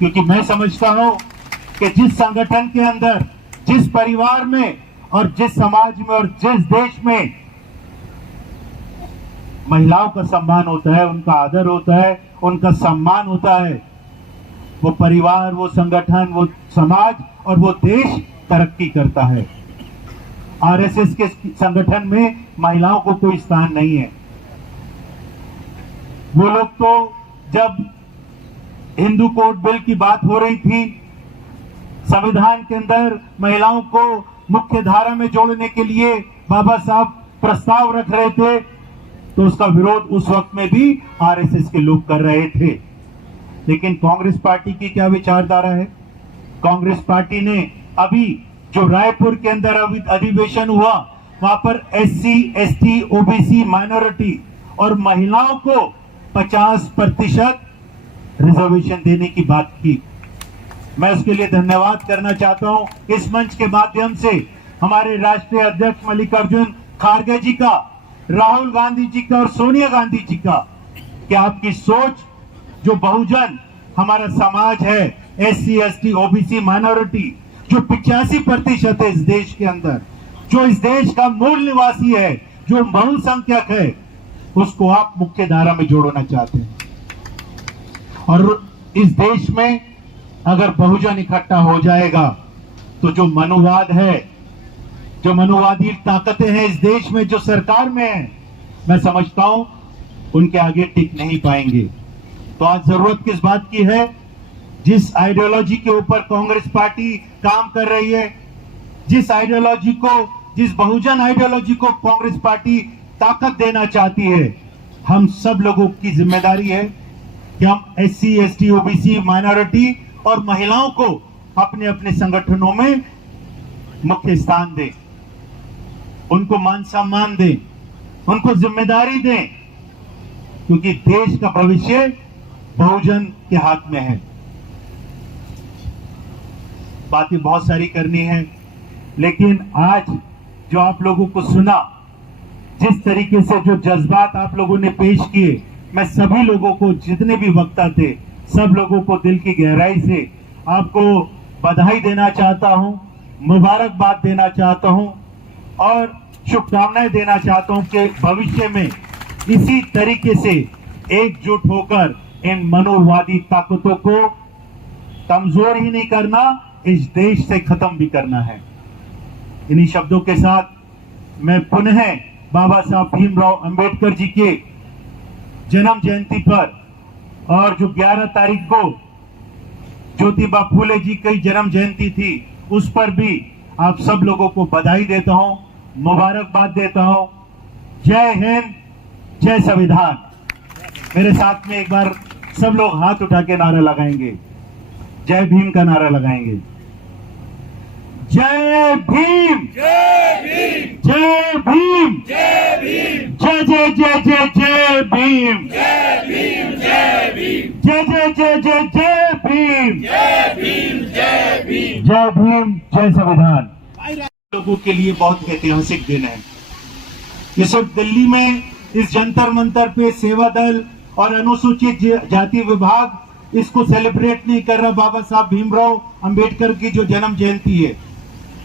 क्योंकि मैं समझता हूं कि जिस संगठन के अंदर, जिस परिवार में और जिस समाज में और जिस देश में महिलाओं का सम्मान होता है, उनका आदर होता है, उनका सम्मान होता है, वो परिवार, वो संगठन, वो समाज और वो देश तरक्की करता है। आरएसएस के संगठन में महिलाओं को कोई स्थान नहीं है। वो लोग तो जब हिंदू कोड बिल की बात हो रही थी, संविधान के अंदर महिलाओं को मुख्य धारा में जोड़ने के लिए बाबा साहब प्रस्ताव रख रहे थे, तो उसका विरोध उस वक्त में भी आरएसएस के लोग कर रहे थे। लेकिन कांग्रेस पार्टी की क्या विचारधारा है? कांग्रेस पार्टी ने अभी जो रायपुर के अंदर अधिवेशन हुआ, वहां पर एससी, एसटी, ओबीसी, माइनॉरिटी और महिलाओं को 50% रिजर्वेशन देने की बात की। मैं उसके लिए धन्यवाद करना चाहता हूं इस मंच के माध्यम से हमारे राष्ट्रीय अध्यक्ष मल्लिकार्जुन खड़गे जी का, राहुल गांधी जी का और सोनिया गांधी जी का, कि आपकी सोच, जो बहुजन हमारा समाज है, एससी, एसटी, ओबीसी, माइनॉरिटी, जो 85% है इस देश के अंदर, जो इस देश का मूल निवासी है, जो बहुसंख्यक है, उसको आप मुख्य धारा में जोड़ना चाहते हैं। और इस देश में अगर बहुजन इकट्ठा हो जाएगा तो जो मनुवाद है, जो मनुवादी ताकतें हैं इस देश में, जो सरकार में है, मैं समझता हूं उनके आगे टिक नहीं पाएंगे। तो आज जरूरत किस बात की है? जिस आइडियोलॉजी के ऊपर कांग्रेस पार्टी काम कर रही है, जिस आइडियोलॉजी को, जिस बहुजन आइडियोलॉजी को कांग्रेस पार्टी ताकत देना चाहती है, हम सब लोगों की जिम्मेदारी है कि हम एससी, एसटी, ओबीसी, माइनॉरिटी और महिलाओं को अपने अपने संगठनों में मुख्य स्थान दें, उनको मान सम्मान दें, उनको जिम्मेदारी दें, क्योंकि देश का भविष्य बहुजन के हाथ में है। बातें बहुत सारी करनी है, लेकिन आज जो आप लोगों को सुना, जिस तरीके से जो जज्बात आप लोगों ने पेश किए, मैं सभी लोगों को, जितने भी वक्ता थे, सब लोगों को दिल की गहराई से आपको बधाई देना चाहता हूं, मुबारकबाद देना चाहता हूं और शुभकामनाएं देना चाहता हूं कि भविष्य में इसी तरीके से एकजुट होकर इन मनोवादी ताकतों को कमजोर ही नहीं करना, इस देश से खत्म भी करना है। इन्हीं शब्दों के साथ मैं पुनः बाबा साहब भीमराव अंबेडकर जी के जन्म जयंती पर, और जो 11 तारीख को ज्योतिबा फूले जी की जन्म जयंती थी, उस पर भी आप सब लोगों को बधाई देता हूं, मुबारकबाद देता हूं। जय हिंद, जय संविधान। मेरे साथ में एक बार सब लोग हाथ उठा के नारा लगाएंगे, जय भीम का नारा लगाएंगे। जय भीम, जय भीम, जय भीम, जय भीम, जय जय जय जय जय भीम, जय भीम, जय भीम, जय जय जय जय जय भीम, जय भीम, जय भीम, जय भीम, जय संविधान। लोगों के लिए बहुत ऐतिहासिक दिन है। ये सब दिल्ली में इस जंतर मंतर पे सेवा दल और अनुसूचित जाति विभाग इसको सेलिब्रेट नहीं कर रहा। बाबा साहब भीमराव अंबेडकर की जो जन्म जयंती है,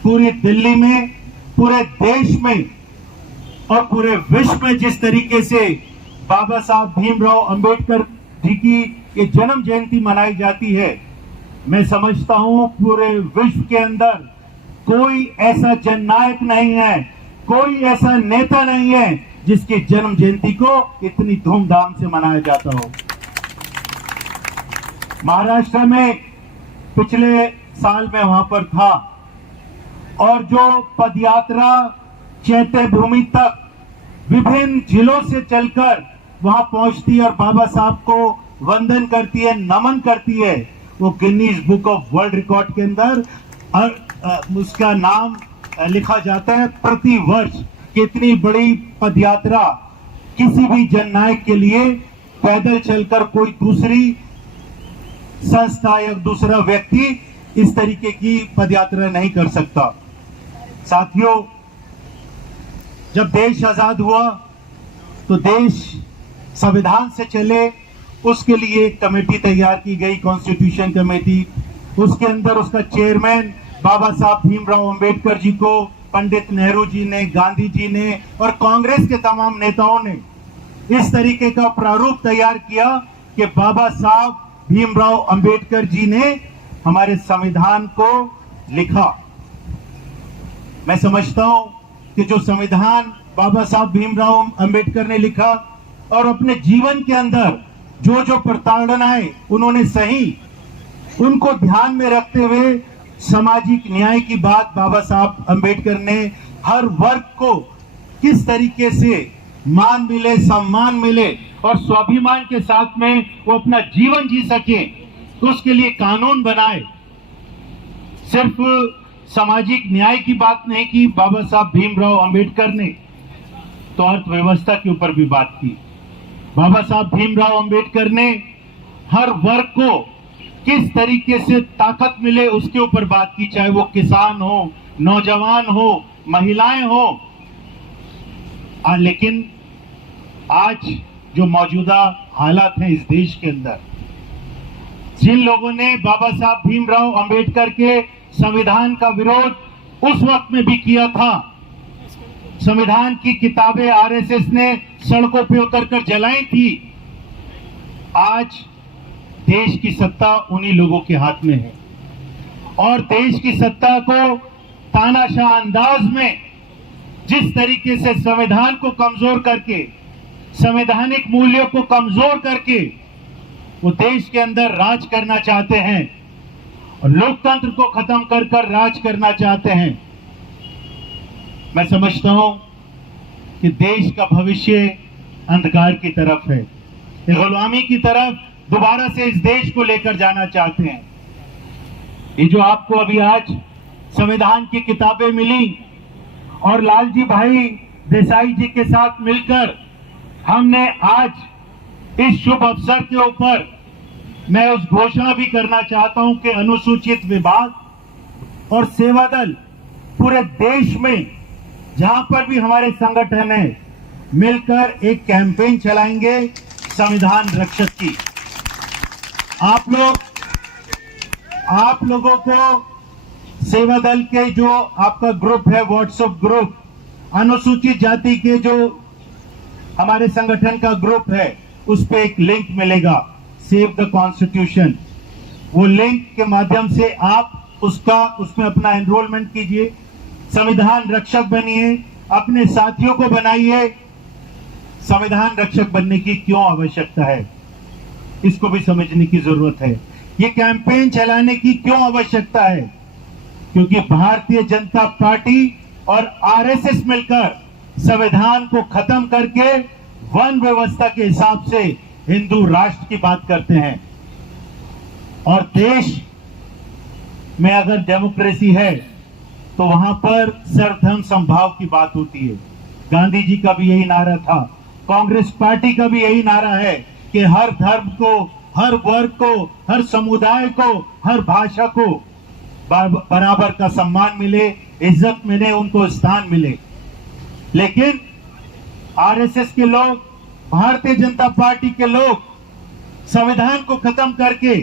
पूरी दिल्ली में, पूरे देश में और पूरे विश्व में जिस तरीके से बाबा साहब भीमराव अंबेडकर जी की ये जन्म जयंती मनाई जाती है, मैं समझता हूं पूरे विश्व के अंदर कोई ऐसा जननायक नहीं है, कोई ऐसा नेता नहीं है जिसकी जन्म जयंती को इतनी धूमधाम से मनाया जाता हो। महाराष्ट्र में पिछले साल में वहां पर था, और जो पदयात्रा चैत्य भूमि तक विभिन्न जिलों से चलकर वहां पहुंचती है और बाबा साहब को वंदन करती है, नमन करती है, वो Guinness book of world record के अंदर उसका नाम लिखा जाता है। प्रति वर्ष कितनी बड़ी पदयात्रा किसी भी जननायक के लिए पैदल चलकर कोई दूसरी संस्था या दूसरा व्यक्ति इस तरीके की पदयात्रा नहीं कर सकता। साथियों, जब देश आजाद हुआ तो देश संविधान से चले उसके लिए एक कमेटी तैयार की गई, कॉन्स्टिट्यूशन कमेटी। उसके अंदर उसका चेयरमैन बाबा साहब भीमराव अंबेडकर जी को पंडित नेहरू जी ने, गांधी जी ने और कांग्रेस के तमाम नेताओं ने इस तरीके का प्रारूप तैयार किया कि बाबा साहब भीमराव अंबेडकर जी ने हमारे संविधान को लिखा। मैं समझता हूं कि जो संविधान बाबा साहब भीमराव अंबेडकर ने लिखा और अपने जीवन के अंदर जो जो प्रताड़नाएं उन्होंने सही, उनको ध्यान में रखते हुए सामाजिक न्याय की बात बाबा साहब अंबेडकर ने हर वर्ग को किस तरीके से मान मिले, सम्मान मिले और स्वाभिमान के साथ में वो अपना जीवन जी सके, तो उसके लिए कानून बनाए। सिर्फ सामाजिक न्याय की बात नहीं की बाबा साहब भीमराव अंबेडकर ने, तो अर्थव्यवस्था के ऊपर भी बात की। बाबा साहब भीमराव अंबेडकर ने हर वर्ग को किस तरीके से ताकत मिले उसके ऊपर बात की, चाहे वो किसान हो, नौजवान हो, महिलाएं हो। लेकिन आज जो मौजूदा हालात हैं इस देश के अंदर, जिन लोगों ने बाबा साहब भीमराव अंबेडकर के संविधान का विरोध उस वक्त में भी किया था, संविधान की किताबें आरएसएस ने सड़कों पे उतरकर जलाई थी, आज देश की सत्ता उन्हीं लोगों के हाथ में है। और देश की सत्ता को तानाशाह अंदाज में जिस तरीके से संविधान को कमजोर करके, संवैधानिक मूल्यों को कमजोर करके वो देश के अंदर राज करना चाहते हैं और लोकतंत्र को खत्म कर कर राज करना चाहते हैं। मैं समझता हूं कि देश का भविष्य अंधकार की तरफ है, गुलामी की तरफ दोबारा से इस देश को लेकर जाना चाहते हैं। ये जो आपको अभी आज संविधान की किताबें मिली और लालजी भाई देसाई जी के साथ मिलकर हमने आज इस शुभ अवसर के ऊपर मैं उस घोषणा भी करना चाहता हूं कि अनुसूचित विभाग और सेवा दल पूरे देश में जहां पर भी हमारे संगठन है मिलकर एक कैंपेन चलाएंगे संविधान रक्षक की। आप लोगों को सेवा दल के जो आपका ग्रुप है, व्हाट्सएप ग्रुप, अनुसूचित जाति के जो हमारे संगठन का ग्रुप है, उस पे एक लिंक मिलेगा, सेव द कॉन्स्टिट्यूशन। वो लिंक के माध्यम से आप उसमें अपना एनरोलमेंट कीजिए, संविधान रक्षक बनिए, अपने साथियों को बनाइए। संविधान रक्षक बनने की क्यों आवश्यकता है, इसको भी समझने की जरूरत है। ये कैंपेन चलाने की क्यों आवश्यकता है, क्योंकि भारतीय जनता पार्टी और आरएसएस मिलकर संविधान को खत्म करके वन व्यवस्था के हिसाब से हिंदू राष्ट्र की बात करते हैं। और देश में अगर डेमोक्रेसी है तो वहां पर सर्वधर्म समभाव की बात होती है। गांधी जी का भी यही नारा था, कांग्रेस पार्टी का भी यही नारा है कि हर धर्म को, हर वर्ग को, हर समुदाय को, हर भाषा को बराबर का सम्मान मिले, इज्जत मिले, उनको स्थान मिले। लेकिन आरएसएस के लोग, भारतीय जनता पार्टी के लोग संविधान को खत्म करके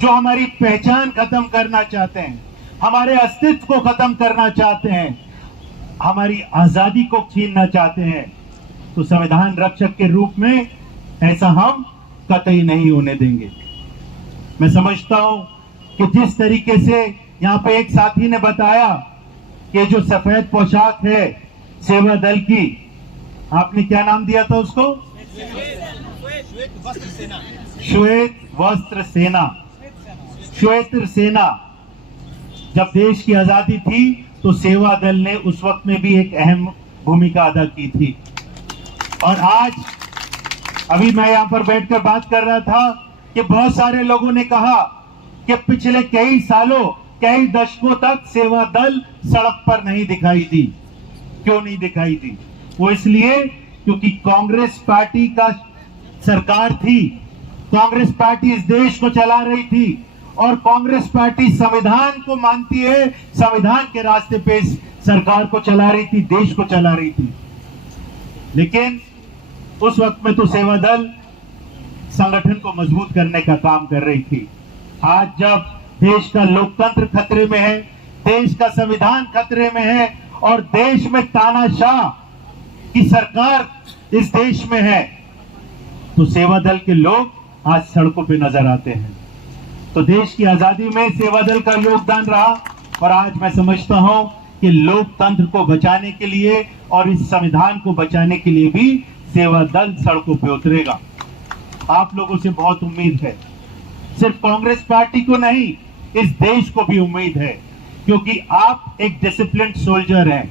जो हमारी पहचान खत्म करना चाहते हैं, हमारे अस्तित्व को खत्म करना चाहते हैं, हमारी आजादी को छीनना चाहते हैं, तो संविधान रक्षक के रूप में ऐसा हम कतई नहीं होने देंगे। मैं समझता हूं कि जिस तरीके से यहाँ पे एक साथी ने बताया कि जो सफेद पोशाक है सेवा दल की, आपने क्या नाम दिया था उसको? श्वेत वस्त्र सेना। श्वेत सेना। जब देश की आजादी थी तो सेवा दल ने उस वक्त में भी एक अहम भूमिका अदा की थी। और आज अभी मैं यहाँ पर बैठकर बात कर रहा था कि बहुत सारे लोगों ने कहा कि पिछले कई सालों, कई दशकों तक सेवा दल सड़क पर नहीं दिखाई दी। क्यों नहीं दिखाई दी? वो इसलिए क्योंकि कांग्रेस पार्टी का सरकार थी, कांग्रेस पार्टी इस देश को चला रही थी और कांग्रेस पार्टी संविधान को मानती है, संविधान के रास्ते पे सरकार को चला रही थी, देश को चला रही थी। लेकिन उस वक्त में तो सेवा दल संगठन को मजबूत करने का काम कर रही थी। आज जब देश का लोकतंत्र खतरे में है, देश का संविधान खतरे में है और देश में तानाशाह की सरकार इस देश में है, तो सेवा दल के लोग आज सड़कों पे नजर आते हैं। तो देश की आजादी में सेवा दल का योगदान रहा और आज मैं समझता हूं कि लोकतंत्र को बचाने के लिए और इस संविधान को बचाने के लिए भी सेवा दल सड़कों पे उतरेगा। आप लोगों से बहुत उम्मीद है, सिर्फ कांग्रेस पार्टी को नहीं, इस देश को भी उम्मीद है, क्योंकि आप एक डिसिप्लिन्ड सोल्जर हैं।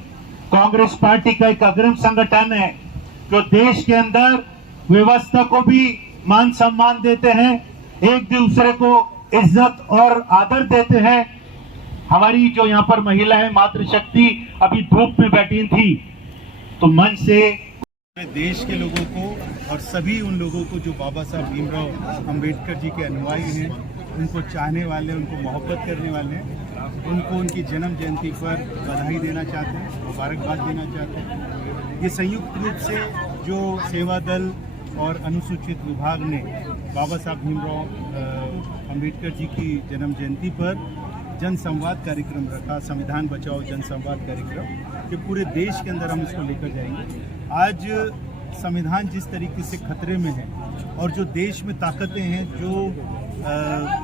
कांग्रेस पार्टी का एक अग्रिम संगठन है जो देश के अंदर व्यवस्था को भी मान सम्मान देते हैं, एक दूसरे को इज्जत और आदर देते हैं। हमारी जो यहाँ पर महिलाएं मातृशक्ति अभी धूप में बैठी थी, तो मन से देश के लोगों को और सभी उन लोगों को जो बाबा साहब भीमराव अंबेडकर जी के अनुयायी हैं, उनको चाहने वाले, उनको मोहब्बत करने वाले हैं, उनको उनकी जन्म जयंती पर बधाई देना चाहते हैं, मुबारकबाद देना चाहते हैं। ये संयुक्त रूप से जो सेवा दल और अनुसूचित विभाग ने बाबा साहब भीमराव अंबेडकर जी की जन्म जयंती पर जन संवाद कार्यक्रम रखा, संविधान बचाओ जन संवाद कार्यक्रम, कि पूरे देश के अंदर हम इसको लेकर जाएंगे। आज संविधान जिस तरीके से खतरे में है और जो देश में ताकतें हैं जो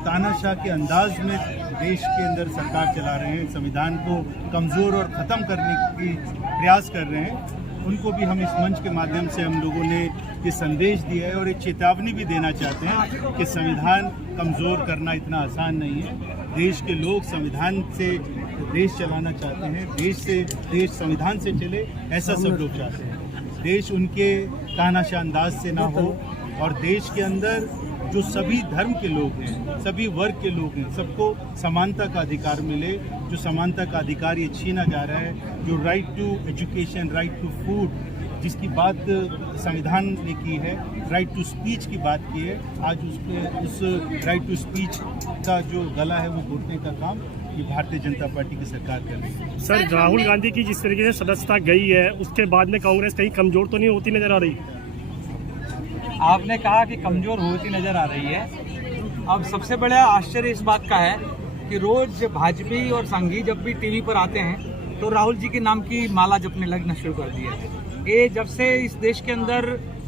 तानाशाह के अंदाज में देश के अंदर सरकार चला रहे हैं, संविधान को कमज़ोर और ख़त्म करने की प्रयास कर रहे हैं, उनको भी हम इस मंच के माध्यम से हम लोगों ने ये संदेश दिया है और एक चेतावनी भी देना चाहते हैं कि संविधान कमज़ोर करना इतना आसान नहीं है। देश के लोग संविधान से देश चलाना चाहते हैं, देश संविधान से चले, ऐसा सब लोग चाहते हैं। देश उनके तानाशाह अंदाज से ना हो और देश के अंदर जो सभी धर्म के लोग हैं, सभी वर्ग के लोग हैं, सबको समानता का अधिकार मिले। जो समानता का अधिकार ये छीना जा रहा है, जो right to education, right to food जिसकी बात संविधान ने की है, राइट टू स्पीच की बात की है, आज उस राइट टू स्पीच का जो गला है वो घोटने का काम ये भारतीय जनता पार्टी की सरकार कर रही है। सर, राहुल गांधी की जिस तरीके से सदस्यता गई है, उसके बाद में कांग्रेस कहीं कमजोर तो नहीं होती नजर आ रही? आपने कहा कि कमजोर होती नजर आ रही है। अब सबसे बड़ा आश्चर्य इस बात का है कि रोज भाजपा और संघी जब भी टीवी पर आते हैं तो राहुल जी के नाम की माला जपने लगना शुरू कर दिया है। ये जब से इस देश के अंदर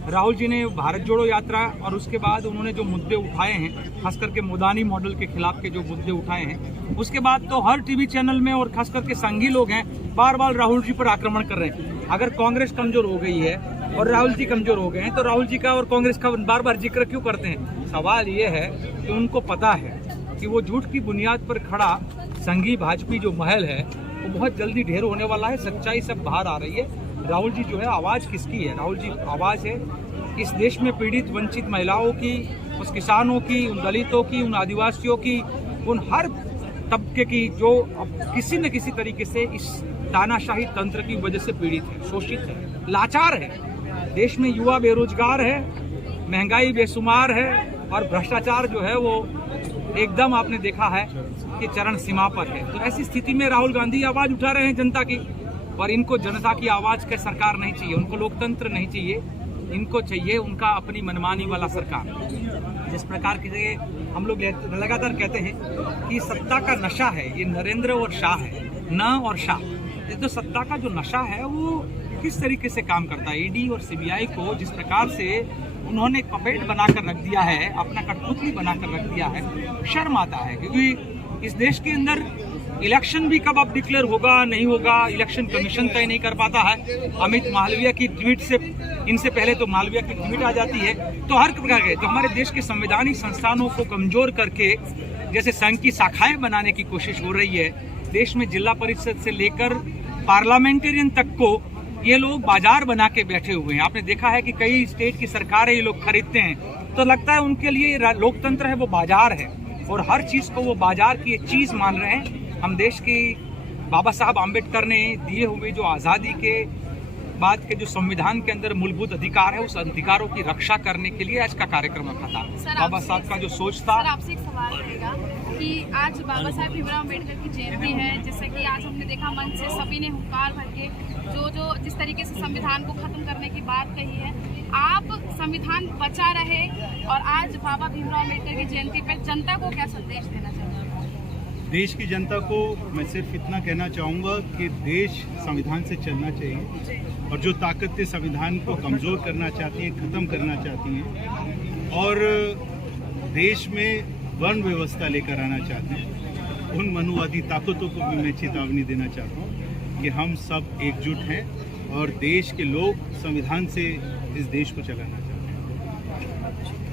राहुल जी ने भारत जोड़ो यात्रा और उसके बाद उन्होंने जो मुद्दे उठाए हैं, खास करके मोदानी मॉडल के खिलाफ के जो मुद्दे उठाए हैं, उसके बाद तो हर टीवी चैनल में और खास करके संघी लोग हैं बार बार राहुल जी पर आक्रमण कर रहे हैं। अगर कांग्रेस कमजोर हो गई है और राहुल जी कमजोर हो गए हैं तो राहुल जी का और कांग्रेस का बार बार जिक्र क्यों करते हैं? सवाल ये है कि उनको पता है कि वो झूठ की बुनियाद पर खड़ा संघी भाजपा जो महल है वो बहुत जल्दी ढेर होने वाला है। सच्चाई सब बाहर आ रही है। राहुल जी जो है आवाज़ किसकी है? राहुल जी आवाज़ है इस देश में पीड़ित वंचित महिलाओं की, उस किसानों की, उन दलितों की, उन आदिवासियों की, उन हर तबके की जो किसी न किसी तरीके से इस तानाशाही तंत्र की वजह से पीड़ित है, शोषित है, लाचार है। देश में युवा बेरोजगार है, महंगाई बेशुमार है और भ्रष्टाचार जो है वो एकदम आपने देखा है कि चरण सीमा पर है। तो ऐसी स्थिति में राहुल गांधी आवाज़ उठा रहे हैं जनता की, और इनको जनता की आवाज़ के सरकार नहीं चाहिए, उनको लोकतंत्र नहीं चाहिए, इनको चाहिए उनका अपनी मनमानी वाला सरकार। जिस प्रकार के हम लोग लगातार कहते हैं कि सत्ता का नशा है, ये नरेंद्र और शाह है, न और शाह। ये तो सत्ता का जो नशा है वो किस तरीके से काम करता है। ईडी और सीबीआई को जिस प्रकार से उन्होंने पपेट बनाकर रख दिया है, अपना कठपुतली बनाकर रख दिया है, शर्म आता है। क्योंकि इस देश के अंदर इलेक्शन भी कब अब डिक्लेयर होगा नहीं होगा, इलेक्शन कमीशन तय नहीं कर पाता है। अमित मालविया की ट्वीट से, इनसे पहले तो मालविया की ट्वीट आ जाती है। तो हर प्रकार के जो हमारे देश के संवैधानिक संस्थानों को कमजोर करके जैसे संघ की शाखाएं बनाने की कोशिश हो रही है, देश में जिला परिषद से लेकर पार्लियामेंटेरियन तक को ये लोग बाजार बना के बैठे हुए हैं। आपने देखा है कि कई स्टेट की सरकारें ये लोग खरीदते हैं, तो लगता है उनके लिए लोकतंत्र है वो बाजार है, और हर चीज को वो बाजार की एक चीज मान रहे हैं। हम देश की बाबा साहब आम्बेडकर ने दिए हुए जो आज़ादी के बाद के जो संविधान के अंदर मूलभूत अधिकार है, उस अधिकारों की रक्षा करने के लिए आज का कार्यक्रम रखा था। बाबा साहब का जो सोच था। आपसे एक सवाल रहेगा कि आज बाबा साहब भीमराव अम्बेडकर की जयंती है, जैसे कि आज हमने देखा मंच से सभी ने हुंकार भर के जो जिस तरीके से संविधान को खत्म करने की बात कही है, आप संविधान बचा रहे और आज बाबा भीमराव अम्बेडकर की जयंती पर जनता को क्या संदेश देना चाहते हैं? देश की जनता को मैं सिर्फ इतना कहना चाहूँगा कि देश संविधान से चलना चाहिए और जो ताकतें संविधान को कमज़ोर करना चाहती हैं, ख़त्म करना चाहती हैं और देश में वर्ण व्यवस्था लेकर आना चाहते हैं, उन मनुवादी ताकतों को भी मैं चेतावनी देना चाहता हूँ कि हम सब एकजुट हैं और देश के लोग संविधान से इस देश को चलाना चाहते हैं।